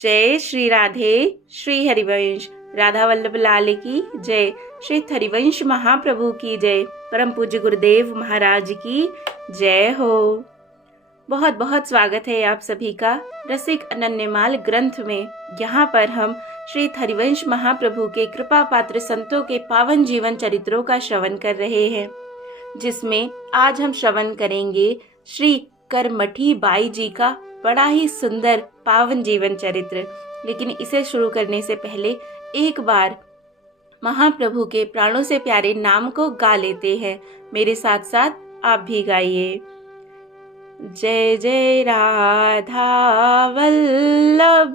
जय श्री राधे। श्री हरिवंश राधा वल्लभ लाल की जय। श्री हरिवंश महाप्रभु की जय। परम पूज्य गुरुदेव महाराज की जय हो। बहुत बहुत स्वागत है आप सभी का रसिक अनन्यमाल ग्रंथ में। यहाँ पर हम श्री हरिवंश महाप्रभु के कृपा पात्र संतों के पावन जीवन चरित्रों का श्रवण कर रहे हैं, जिसमें आज हम श्रवण करेंगे श्री करमठी बाई जी का बड़ा ही सुंदर पावन जीवन चरित्र। लेकिन इसे शुरू करने से पहले एक बार महाप्रभु के प्राणों से प्यारे नाम को गा लेते हैं। मेरे साथ साथ आप भी गाइए। जय जय राधा वल्लभ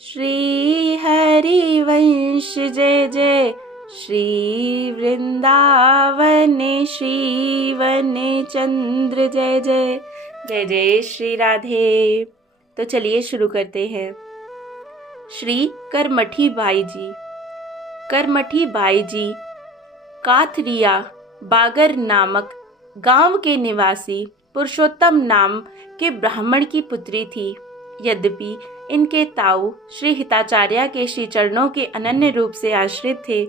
श्री हरिवंश, जय जय श्री वृंदावन श्री वन चंद्र, जय जय जय जय श्री राधे। तो चलिए शुरू करते हैं। श्री करमठी बाई जी। करमठी बाई जी काथरिया बागर नामक गांव के निवासी पुरुषोत्तम नाम के ब्राह्मण की पुत्री थी। यद्यपि इनके ताऊ श्री हिताचार्य के श्री चरणों के अनन्य रूप से आश्रित थे,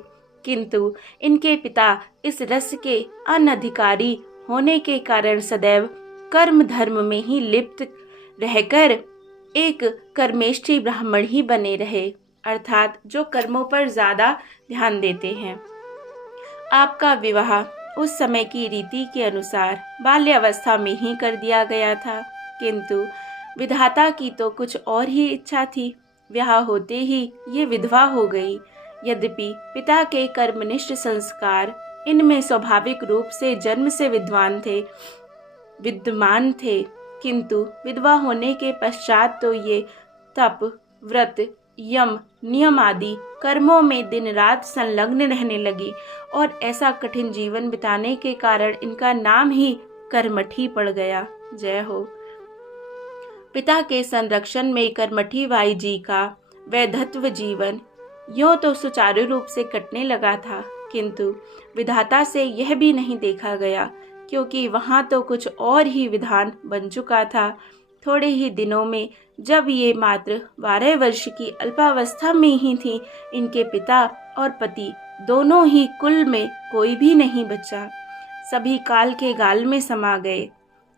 किंतु इनके पिता इस रस के अनधिकारी होने के कारण सदैव कर्म धर्म में ही लिप्त रहकर एक कर्मेष्ठी ब्राह्मण ही बने रहे, अर्थात जो कर्मों पर ज्यादा ध्यान देते हैं। आपका विवाह उस समय की रीति के अनुसार बाल्यावस्था में ही कर दिया गया था, किंतु विधाता की तो कुछ और ही इच्छा थी। ब्याह होते ही ये विधवा हो गई। यद्यपि पिता के कर्मनिष्ठ संस्कार इनमें स्वाभाविक रूप से जन्म से विद्यमान थे, किंतु विधवा होने के पश्चात तो ये तप, व्रत, यम, नियम आदि कर्मों में दिन रात संलग्न रहने लगी और ऐसा कठिन जीवन बिताने के कारण इनका नाम ही करमठी पड़ गया। जय हो। पिता के संरक्षण में करमठी बाई जी का वैधत्व जीवन यूं तो सुचारू रूप से कटने लगा था, किंतु विधाता से यह भी नहीं देखा गया, क्योंकि वहां तो कुछ और ही विधान बन चुका था। थोड़े ही दिनों में जब ये मात्र 12 वर्ष की अल्पावस्था में ही थी, इनके पिता और पति दोनों ही कुल में कोई भी नहीं बचा। सभी काल के गाल में समा गए।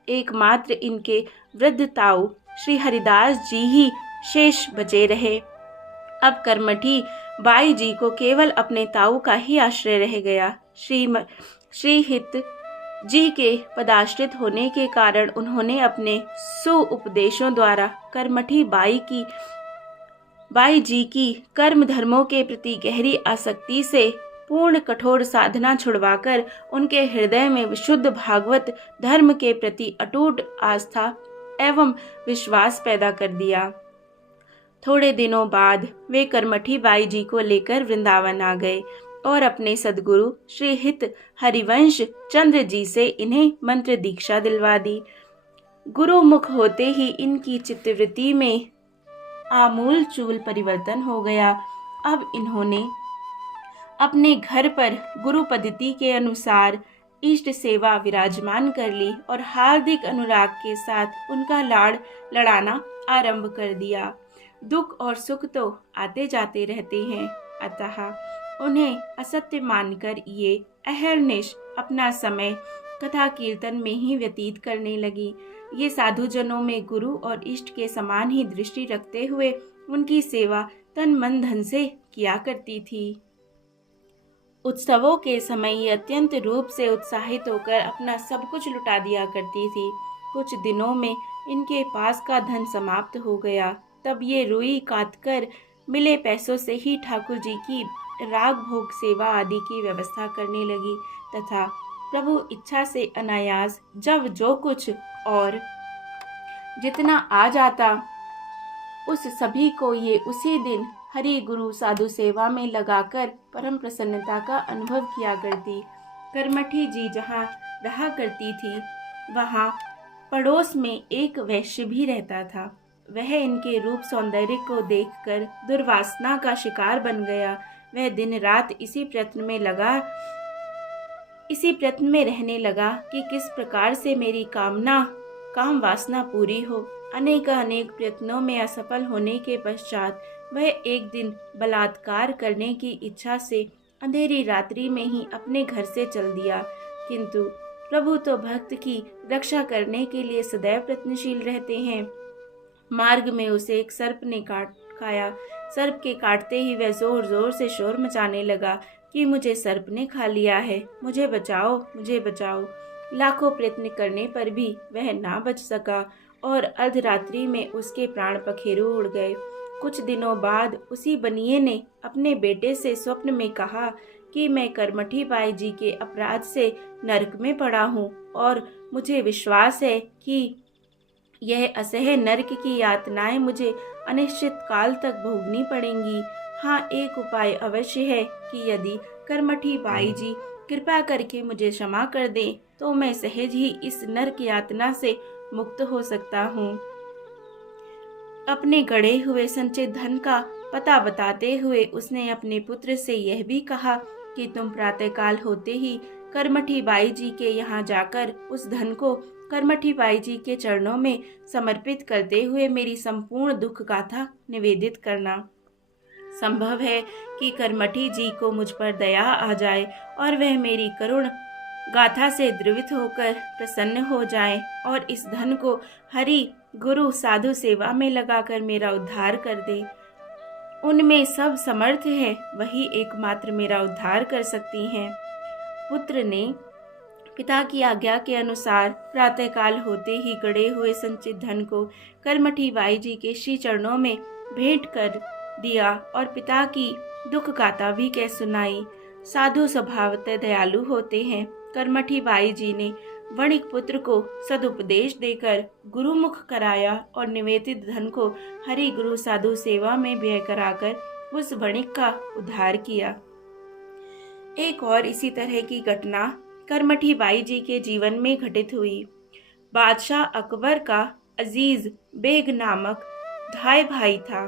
एकमात्र इनके वृद्ध ताऊ श्री हरिदास जी ही शेष बचे रहे। अब करमठी बाई जी को केवल अपने ताऊ का ही आश्रय रह गया। श्री हित जी के पदाश्रित होने के कारण उन्होंने अपने सुउपदेशों द्वारा करमठी बाई जी की कर्म धर्मों के प्रति गहरी आसक्ति से पूर्ण कठोर साधना छुड़वाकर उनके हृदय में विशुद्ध भागवत धर्म के प्रति अटूट आस्था एवं विश्वास पैदा कर दिया। थोड़े दिनों बाद वे करमठी बाई जी को लेकर वृंदावन आ गए और अपने सद्गुरु श्री हित हरिवंश चंद्र जी से इन्हें मंत्र दीक्षा दिलवा दी। गुरु मुख होते ही इनकी चित्तवृत्ति में आमूल चूल परिवर्तन हो गया। अब इन्होंने अपने घर पर गुरु पद्धति के अनुसार इष्ट सेवा विराजमान कर ली और हार्दिक अनुराग के साथ उनका लाड़ लड़ाना आरंभ कर दिया। दुख और सुख तो आते जाते रहते हैं, अतः उन्हें असत्य मानकर ये अहर्निश अपना समय कथा कीर्तन में ही व्यतीत करने लगी। ये साधुजनों में गुरु और इष्ट के समान ही दृष्टि रखते हुए उनकी सेवा तन मन धन से किया करती थी। उत्सवों के समय ये अत्यंत रूप से उत्साहित होकर अपना सब कुछ लुटा दिया करती थी। कुछ दिनों में इनके पास का धन समाप्त हो गया। तब ये रुई काटकर मिले पैसों से ही ठाकुर जी की राग भोग सेवा आदि की व्यवस्था करने लगी तथा प्रभु इच्छा से अनायास जब जो कुछ और जितना आ जाता उस सभी को ये उसी दिन हरि गुरु साधु सेवा में लगाकर परम प्रसन्नता का अनुभव किया करती। करमठी जी जहाँ रहा करती थी, वहाँ पड़ोस में एक वैश्य भी रहता था। वह इनके रूप सौंदर्य को देखकर दुर्वासना का शिकार बन गया। वह दिन रात इसी प्रयत्न में रहने लगा कि किस प्रकार से मेरी काम वासना पूरी हो। अनेक अनेक प्रयत्नों में असफल होने के पश्चात वह एक दिन बलात्कार करने की इच्छा से अंधेरी रात्रि में ही अपने घर से चल दिया। किंतु प्रभु तो भक्त की रक्षा करने के लिए सदैव प्रयत्नशील रहते हैं। मार्ग में उसे एक सर्प ने काट खाया। सर्प के काटते ही वह जोर जोर से शोर मचाने लगा कि मुझे सर्प ने खा लिया है, मुझे बचाओ, मुझे बचाओ। लाखों प्रयत्न करने पर भी वह ना बच सका और अर्धरात्रि में उसके प्राण पखेरु उड़ गए। कुछ दिनों बाद उसी बनिए ने अपने बेटे से स्वप्न में कहा कि मैं करमठी बाई जी के अपराध से नरक में पड़ा हूँ और मुझे विश्वास है कि यह असह्य नरक की यातनाएं मुझे अनिश्चित काल तक भोगनी पड़ेंगी। हाँ, एक उपाय अवश्य है कि यदि करमठी बाई जी कृपा करके मुझे क्षमा कर दें तो मैं सहज ही इस नरक यातना से मुक्त हो सकता हूँ। अपने गड़े हुए संचित धन का पता बताते हुए उसने अपने पुत्र से यह भी कहा कि तुम प्रातःकाल होते ही करमठी बाई जी के यहाँ जाकर उस धन को करमठी बाई जी के चरणों में समर्पित करते हुए मेरी संपूर्ण दुख गाथा निवेदित करना। संभव है कि करमठी जी को मुझ पर दया आ जाए और वह मेरी करुण गाथा से द्रवित होकर प्रसन्न हो जाए और इस धन को हरि गुरु साधु सेवा में लगाकर मेरा उद्धार कर दे। उनमें सब समर्थ है, वही एकमात्र मेरा उद्धार कर सकती हैं। पुत्र ने पिता की आज्ञा के अनुसार प्रातःकाल होते ही गड़े हुए संचित धन को करमठी बाई जी के श्री चरणों में भेंट कर दिया और पिता की दुख गाथा भी कह सुनाई। साधु स्वभावतः दयालु होते हैं। करमठी बाई जी ने वणिक पुत्र को सदुपदेश देकर गुरुमुख कराया और निवेदित धन को हरि गुरु साधु सेवा में व्यय कराकर उस वणिक का उद्धार किया। एक और इसी तरह की घटना करमठी बाई जी के जीवन में घटित हुई। बादशाह अकबर का अजीज बेग नामक धाई भाई था,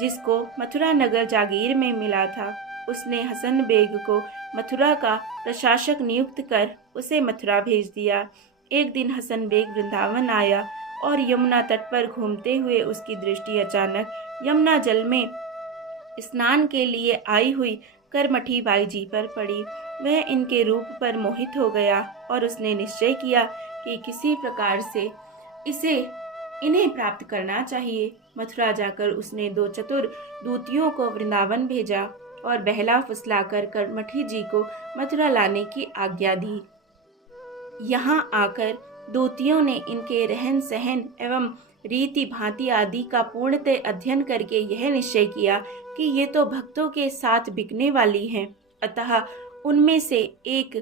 जिसको मथुरा नगर जागीर में मिला था। उसने हसन बेग को मथुरा का प्रशासक नियुक्त कर उसे मथुरा भेज दिया। एक दिन हसन बेग वृंदावन आया और यमुना तट पर घूमते हुए उसकी दृष्टि अचानक यमुना जल में स्नान के लिए आई हुई करमठी बाई जी पर पड़ी। वह इनके रूप पर मोहित हो गया और उसने निश्चय किया कि किसी प्रकार से इन्हें प्राप्त करना चाहिए। मथुरा जाकर उसने 2 चतुर दूतियों को वृंदावन भेजा और बहला फुसलाकर करमठी जी को मथुरा लाने की आज्ञा दी। यहाँ आकर दूतियों ने इनके रहन सहन एवं रीति भांति आदि का पूर्णतः अध्ययन करके यह निश्चय किया कि ये तो भक्तों के साथ बिकने वाली हैं, अतः उनमें से एक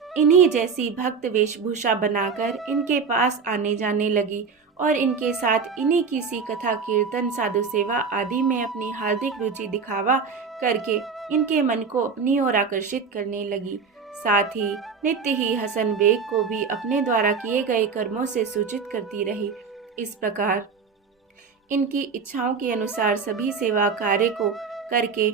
इन्हीं जैसी भक्त वेशभूषा बनाकर इनके पास आने जाने लगी और इनके साथ इन्हीं किसी कथा कीर्तन साधु सेवा आदि में अपनी हार्दिक रुचि दिखावा करके इनके मन को अपनी ओर आकर्षित करने लगी। साथ ही नित्य ही हसन बेग को भी अपने द्वारा किए गए कर्मों से सूचित करती रही। इस प्रकार इनकी इच्छाओं के अनुसार सभी सेवा कार्य को करके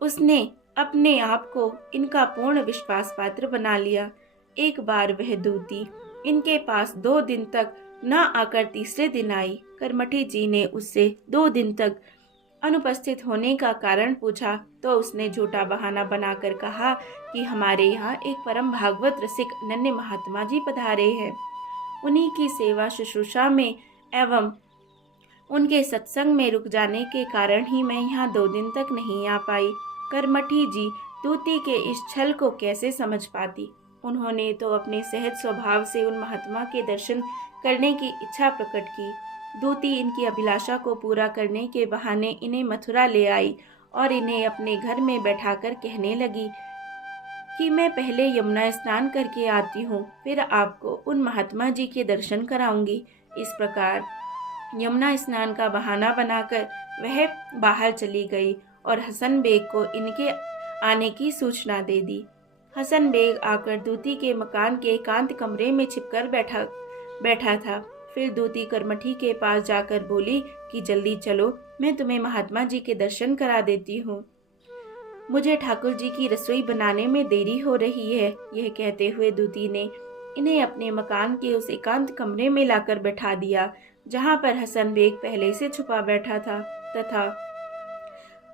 उसने अपने आप को इनका पूर्ण विश्वास पात्र बना लिया। एक बार वह दूती इनके पास 2 दिन तक न आकर तीसरे दिन आई। करमठी जी ने उससे 2 दिन तक अनुपस्थित होने का कारण पूछा तो उसने झूठा बहाना बनाकर कहा कि हमारे यहाँ एक परम भागवत रसिक अनन्य महात्मा जी पधारे हैं। उन्हीं की सेवा शुश्रूषा में एवं उनके सत्संग में रुक जाने के कारण ही मैं यहाँ 2 दिन तक नहीं आ पाई। करमठी जी दूती के इस छल को कैसे समझ पाती। उन्होंने तो अपने सहज स्वभाव से उन महात्मा के दर्शन करने की इच्छा प्रकट की। दूती इनकी अभिलाषा को पूरा करने के बहाने इन्हें मथुरा ले आई और इन्हें अपने घर में बैठाकर कहने लगी कि मैं पहले यमुना स्नान करके आती हूँ, फिर आपको उन महात्मा जी के दर्शन कराऊंगी। इस प्रकार यमुना स्नान का बहाना बनाकर वह बाहर चली गई और हसन बेग को इनके आने की सूचना दे दी। हसन बेग आकर दूती के मकान के एकांत कमरे में छिपकर बैठा था। फिर दूती करमठी के पास जाकर बोली कि जल्दी चलो, मैं तुम्हें महात्मा जी के दर्शन करा देती हूँ। मुझे ठाकुर जी की रसोई बनाने में देरी हो रही है। यह कहते हुए दूती ने इन्हें अपने मकान के उस एकांत कमरे में लाकर बैठा दिया। जहाँ पर हसन बेग पहले से छुपा बैठा था, तथा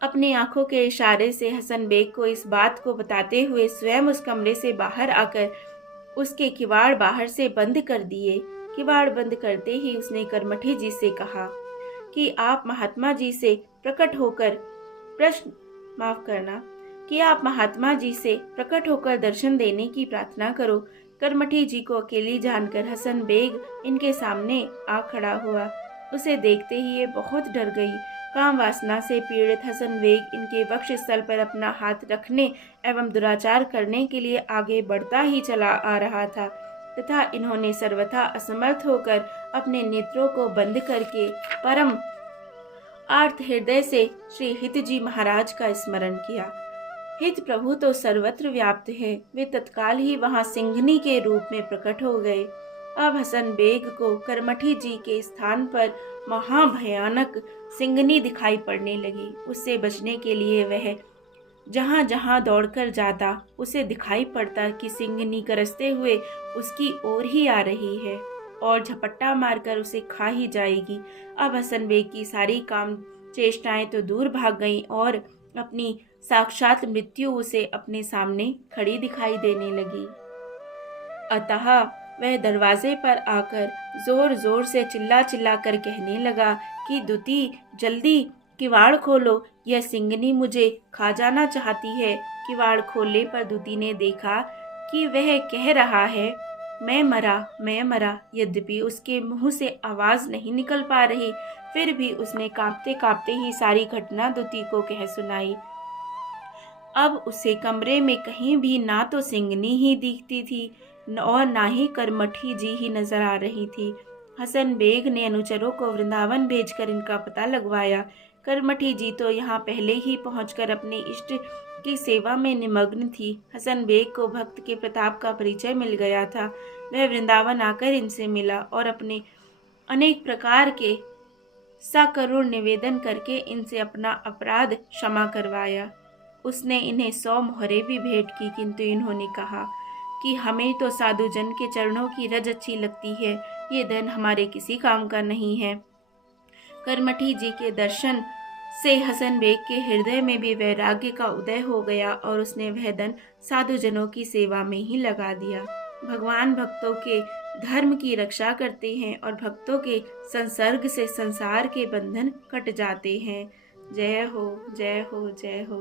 अपनी आंखों के इशारे से हसन बेग को इस बात को बताते हुए स्वयं उस कमरे से बाहर आकर उसके किवाड़ बाहर से बंद कर दिए। किवाड़ बंद करते ही उसने करमठी जी से कहा कि आप महात्मा जी से प्रकट होकर दर्शन देने की प्रार्थना करो। करमठी जी को अकेली जानकर हसन बेग इनके सामने आ खड़ा हुआ। उसे देखते ही ये बहुत डर गई। काम वासना से पीड़ित हसन बेग इनके वक्ष स्थल पर अपना हाथ रखने एवं दुराचार करने के लिए आगे बढ़ता ही चला आ रहा था, तथा इन्होंने सर्वथा असमर्थ होकर अपने नेत्रों को बंद करके परम आर्त हृदय से श्री हित जी महाराज का स्मरण किया। हित प्रभु तो सर्वत्र व्याप्त है, वे तत्काल ही वहां सिंघनी के रूप में प्रकट हो गए। अब हसन बेग को करमठी जी के स्थान पर महाभयानक सिंघनी दिखाई पड़ने लगी। उससे बचने के लिए वह जहां जहां दौड़कर जाता, उसे दिखाई पड़ता कि सिंघनी गरजते हुए उसकी ओर ही आ रही है और झपट्टा मारकर उसे खा ही जाएगी। अब हसन बेग की सारी काम चेष्टाएं तो दूर भाग गईं और अपनी साक्षात मृत्यु उसे अपने सामने खड़ी दिखाई देने लगी। अतः वह दरवाजे पर आकर जोर जोर से चिल्ला चिल्ला कर कहने लगा कि दुती, जल्दी किवाड़ खोलो, यह सिंघनी मुझे खा जाना चाहती है। किवाड़ खोलने पर दुती ने देखा कि वह कह रहा है, मैं मरा। यद्यपि उसके मुंह से आवाज नहीं निकल पा रही, फिर भी उसने कांपते कांपते ही सारी घटना दुती को कह सुनाई। अब उसे कमरे में कहीं भी ना तो सिंघनी ही दिखती थी और ना ही करमठी जी ही नजर आ रही थी। हसन बेग ने अनुचरों को वृंदावन भेजकर इनका पता लगवाया। करमठी जी तो यहाँ पहले ही पहुंचकर अपने इष्ट की सेवा में निमग्न थी। हसन बेग को भक्त के प्रताप का परिचय मिल गया था। वह वृंदावन आकर इनसे मिला और अपने अनेक प्रकार के सकरुण निवेदन करके इनसे अपना अपराध क्षमा करवाया। उसने इन्हें 100 मोहरें भी भेंट की, किंतु इन्होंने कहा कि हमें तो साधु जन के चरणों की रज अच्छी लगती है, ये धन हमारे किसी काम का नहीं है। करमठी जी के दर्शन से हसन बेग के हृदय में भी वैराग्य का उदय हो गया और उसने वह धन साधु जनों की सेवा में ही लगा दिया। भगवान भक्तों के धर्म की रक्षा करते हैं और भक्तों के संसर्ग से संसार के बंधन कट जाते हैं। जय हो, जय हो, जय हो।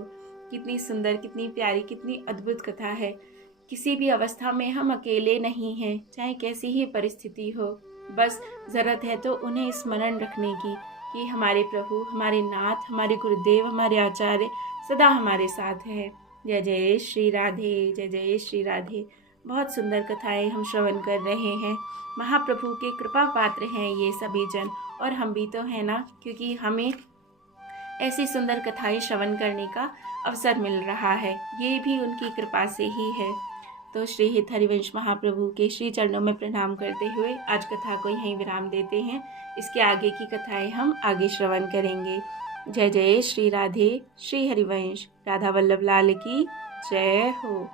कितनी सुंदर, कितनी प्यारी, कितनी अद्भुत कथा है। किसी भी अवस्था में हम अकेले नहीं हैं, चाहे कैसी ही परिस्थिति हो। बस जरूरत है तो उन्हें स्मरण रखने की कि हमारे प्रभु, हमारे नाथ, हमारे गुरुदेव, हमारे आचार्य सदा हमारे साथ है। जय जय श्री राधे, जय जय श्री राधे। बहुत सुंदर कथाएं हम श्रवण कर रहे हैं। महाप्रभु के कृपा पात्र हैं ये सभी जन, और हम भी तो हैं ना, क्योंकि हमें ऐसी सुंदर कथाएं श्रवण करने का अवसर मिल रहा है। ये भी उनकी कृपा से ही है। तो श्री हित हरिवंश महाप्रभु के श्री चरणों में प्रणाम करते हुए आज कथा को यहीं विराम देते हैं। इसके आगे की कथाएं हम आगे श्रवण करेंगे। जय जय श्री राधे। श्री हरिवंश। राधा वल्लभ लाल की जय हो।